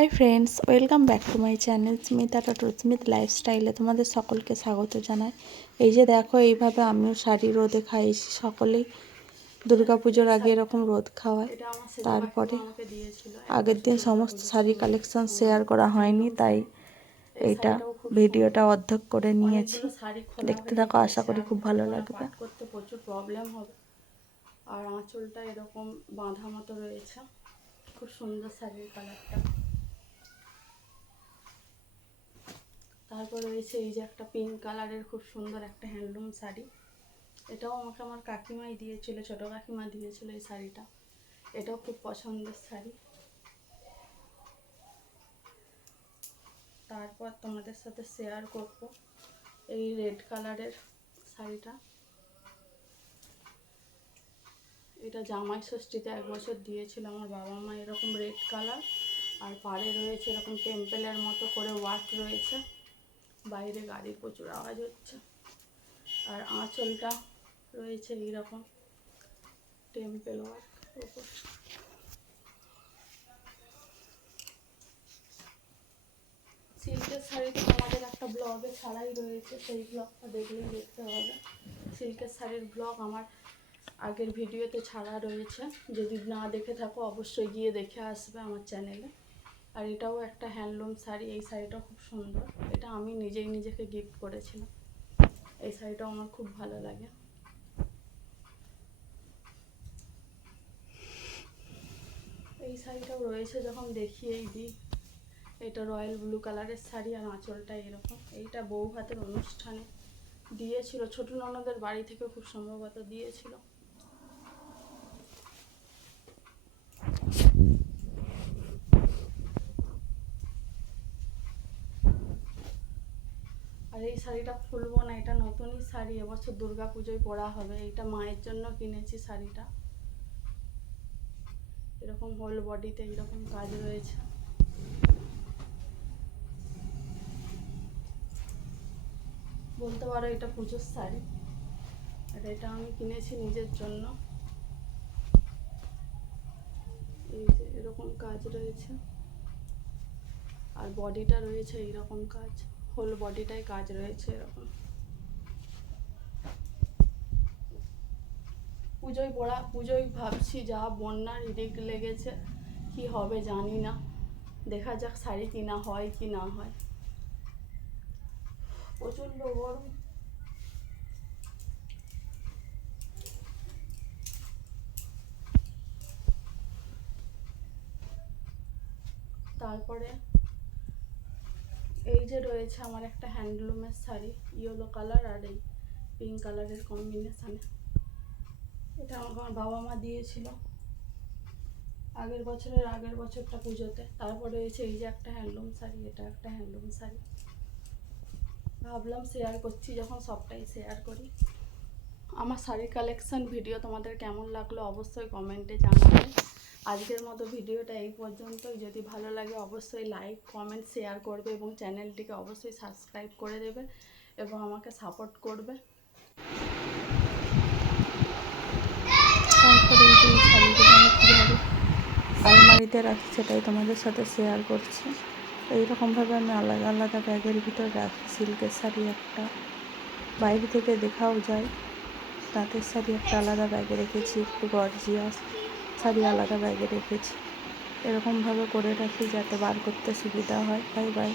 Hi friends welcome back to my channel Smita টটু Smith লাইফস্টাইলে তোমাদের সকলকে স্বাগত জানাই। এই যে দেখো, এইভাবে আমিও শাড়ি রোদে খাইয়েছি সকলেই। দুর্গাপুজোর আগে এরকম রোদ খাওয়ায়, তারপরে আগের দিন সমস্ত শাড়ি কালেকশন শেয়ার করা হয়নি, তাই এইটা ভিডিওটা অর্ধেক করে নিয়েছি। দেখতে থাকো, আশা করি খুব ভালো লাগবে। করতে প্রচুর প্রবলেম হবে আর আঁচলটা এরকম বাঁধা মতো রয়েছে। খুব সুন্দর শাড়ির কালারটা তারপর রয়েছে এই যে একটা পিঙ্ক কালারের খুব সুন্দর একটা হ্যান্ডলুম শাড়ি। এটাও আমাকে আমার কাকিমাই দিয়েছিল, ছোটো কাকিমা দিয়েছিল এই শাড়িটা। এটাও খুব পছন্দের শাড়ি। তারপর তোমাদের সাথে শেয়ার করব এই রেড কালারের শাড়িটা। এটা জামাই ষষ্ঠীতে এক বছর দিয়েছিল আমার বাবা মা এরকম রেড কালার আর পাড়ে রয়েছে এরকম টেম্পেলের মতো করে ওয়ার্ক রয়েছে। বাইরে গাড়ির প্রচুর আওয়াজ হচ্ছে। আর আঁচলটা রয়েছে এইরকম টেম্পেল ওয়ার্ক ওপর সিল্কের শাড়ি তো আমাদের একটা ব্লগে ছাড়াই রয়েছে, সেই ব্লগটা দেখলেই দেখতে হবে। সিল্কের শাড়ির ব্লগ আমার আগের ভিডিওতে ছাড়া রয়েছে। যদি না দেখে থাকো, অবশ্যই গিয়ে দেখে আসবে আমার চ্যানেলে আর এটাও একটা হ্যান্ডলুম শাড়ি, এই শাড়িটা খুব সুন্দর। এটা আমি নিজেই নিজেকে গিফট করেছিলাম। এই শাড়িটাও আমার খুব ভালো লাগে। এই শাড়িটাও রয়েছে যখন দেখিয়েই দিই। এটা রয়্যাল ব্লু কালারের শাড়ি আর আঁচলটা এরকম। এইটা বউ হাতের অনুষ্ঠানে দিয়েছিল। ছোট ননদের বাড়ি থেকে খুব সম্ভবত দিয়েছিল। আর এই শাড়িটা খুলবো না, এটা নতুনই শাড়ি, এবছর দুর্গা পুজোয় পরা হবে, এইটা মায়ের জন্য কিনেছি শাড়িটা। এরকম হোল বডিতে এরকম কাজ রয়েছে। বলতে পারো এটা পুজোর শাড়ি, আর এটা আমি কিনেছি নিজের জন্য। এই যে এরকম কাজ রয়েছে। আর বডিটা রয়েছে এইরকম কাজ। হোল বডিটায় কাজ রয়েছে। এরকম পুজোয় পড়া, পুজোয় ভাবছি যা বন্যার রিডিক লেগেছে, কি হবে জানি না। দেখা যাক শাড়ি কিনা হয় কি না হয়। প্রচণ্ড গরম। তারপরে এই যে রয়েছে আমার একটা হ্যান্ডলুমের শাড়ি ইয়েলো কালার আর এই পিঙ্ক কালারের কম্বিনেশানে এটা আমাকে আমার বাবা মা দিয়েছিল আগের বছরের আগের বছরটা পুজোতে। তারপর রয়েছে এই যে একটা হ্যান্ডলুম শাড়ি, এটা একটা হ্যান্ডলুম শাড়ি। ভাবলাম শেয়ার করছি, যখন সবটাই শেয়ার করি। আমার শাড়ির কালেকশান ভিডিও তোমাদের কেমন লাগল অবশ্যই কমেন্টে জানাবে। আজকের মতো ভিডিওটা এই পর্যন্তই। যদি ভালো লাগে অবশ্যই লাইক কমেন্ট শেয়ার করবে এবং চ্যানেলটিকে অবশ্যই সাবস্ক্রাইব করে দেবে এবং আমাকে সাপোর্ট করবে। আলমারিতে রাখি সেটাই তোমাদের সাথে শেয়ার করছি। এইরকমভাবে আমি আলাদা আলাদা ব্যাগের ভিতর রাখি সিল্কের শাড়ি একটা। বাইরে থেকে দেখাও যায়। তাঁতের শাড়ি একটা আলাদা ব্যাগে রেখেছি, একটু গর্জিয়াস শাড়ি আলাদা ব্যাগে রেখেছি। এরকমভাবে করে রাখি যাতে বার করতে সুবিধা হয়। Bye bye